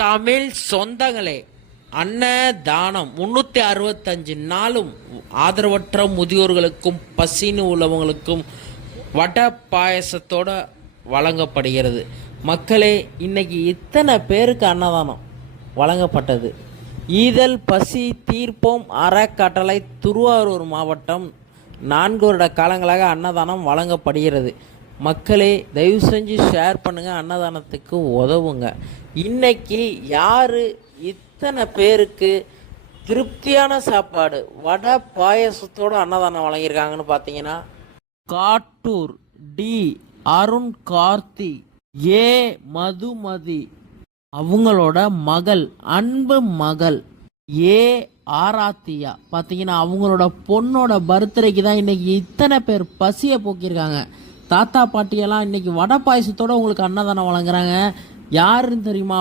தமிழ் சொந்தங்களே, அன்னதானம் 365 நாளும் ஆதரவற்ற முதியோர்களுக்கும் பசின்னு உள்ளவங்களுக்கும் வடை பாயசத்தோட வழங்கப்படுகிறது. மக்களே, இன்னைக்கு இத்தனை பேருக்கு அன்னதானம் வழங்கப்பட்டது. ஈதல் பசி தீர்ப்போம் அறக்கட்டளை திருவாரூர் மாவட்டம் 4 வருட காலங்களாக அன்னதானம் வழங்கப்படுகிறது. மக்களே, தயவு செஞ்சு ஷேர் பண்ணுங்கள், அன்னதானத்துக்கு உதவுங்க. இன்னைக்கு யார் இத்தனை பேருக்கு திருப்தியான சாப்பாடு வடை பாயசத்தோடு அன்னதானம் வழங்கியிருக்காங்கன்னு பார்த்தீங்கன்னா, காட்டூர் டி அருண் கார்த்தி, ஏ மதுமதி, அவங்களோட மகள் அன்பு மகள் ஏ ஆராத்தியா பார்த்தீங்கன்னா, அவங்களோட பொண்ணோட பர்த்டேக்கு தான் இன்னைக்கு இத்தனை பேர் பசியை போக்கியிருக்காங்க. தாத்தா பாட்டியெல்லாம் இன்னைக்கு வடை பாயசத்தோடு உங்களுக்கு அன்னதானம் வழங்குறாங்க. யாருன்னு தெரியுமா?